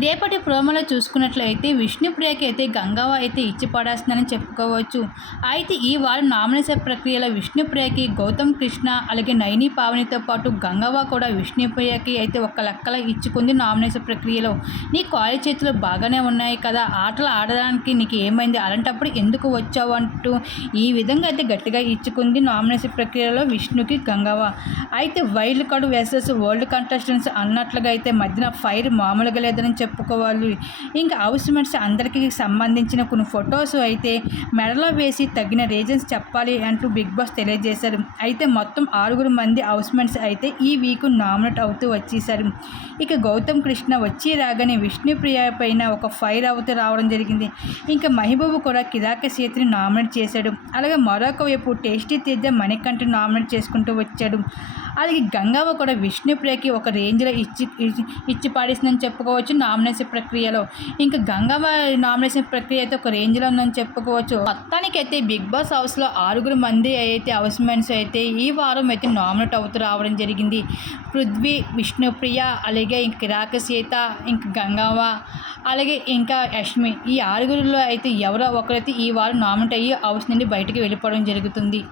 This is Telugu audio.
రేపటి ప్రోమోలో చూసుకున్నట్లయితే విష్ణుప్రియకి అయితే గంగవ్వ అయితే ఇచ్చి పడేస్తుందని చెప్పుకోవచ్చు. అయితే ఈ వారం నామినేషన్ ప్రక్రియలో విష్ణుప్రియకి గౌతమ్ కృష్ణ అలాగే నైని పావనితో పాటు గంగవ్వ కూడా విష్ణుప్రియకి అయితే ఒక లెక్కల ఇచ్చుకుంది నామినేషన్ ప్రక్రియలో. నీ కాలి చేతులు బాగానే ఉన్నాయి కదా ఆటలు ఆడడానికి నీకు ఏమైంది? అలాంటప్పుడు ఎందుకు వచ్చావు అంటూ ఈ విధంగా అయితే గట్టిగా ఇచ్చుకుంది నామినేషన్ ప్రక్రియలో విష్ణుకి గంగవ్వ. అయితే wild card versus world contestants అన్నట్లుగా అయితే మధ్యన ఫైర్ మామూలుగా లేదని చెప్పుకోవాలి. ఇంకా హౌస్ మేట్స్ అందరికీ సంబంధించిన కొన్ని ఫొటోస్ అయితే మెడలో వేసి తగిన రీజన్స్ చెప్పాలి అంటూ బిగ్ బాస్ తెలియజేశారు. అయితే మొత్తం ఆరుగురు మంది హౌస్ మేట్స్ అయితే ఈ వీక్ నామినేట్ అవుతూ వచ్చేసారు. ఇక గౌతమ్ కృష్ణ వచ్చి రాగానే విష్ణుప్రియ పైన ఒక ఫైర్ అవుతూ రావడం జరిగింది. ఇంకా మహిబాబు కూడా కిరాక చేతిని నామినేట్ చేశాడు. అలాగే మరొక వైపు టేస్టీ తేజ మణికంఠ నామినేట్ చేసుకుంటూ వచ్చాడు. అలాగే గంగావ కూడా విష్ణుప్రియకి ఒక రేంజ్లో ఇచ్చి ఇచ్చి పాడేసిందని చెప్పుకోవచ్చు. నామినేషన్ ప్రక్రియలో. ఇంకా గంగవ్వ నామినేషన్ ప్రక్రియ అయితే ఒక రేంజ్లో ఉందని చెప్పుకోవచ్చు. మొత్తానికి అయితే బిగ్ బాస్ హౌస్లో ఆరుగురు మంది అయితే హౌస్ అయితే ఈ వారం అయితే నామినేట్ అవుతూ రావడం జరిగింది. పృథ్వీ విష్ణుప్రియ అలాగే ఇంక కిరాక సీత ఇంక గంగవ్వ అలాగే ఇంకా యష్మి. ఈ ఆరుగురిలో అయితే ఎవరో ఒకరైతే ఈ వారం నామినేట్ అయ్యి హౌస్ నుండి బయటకు వెళ్ళిపోవడం జరుగుతుంది.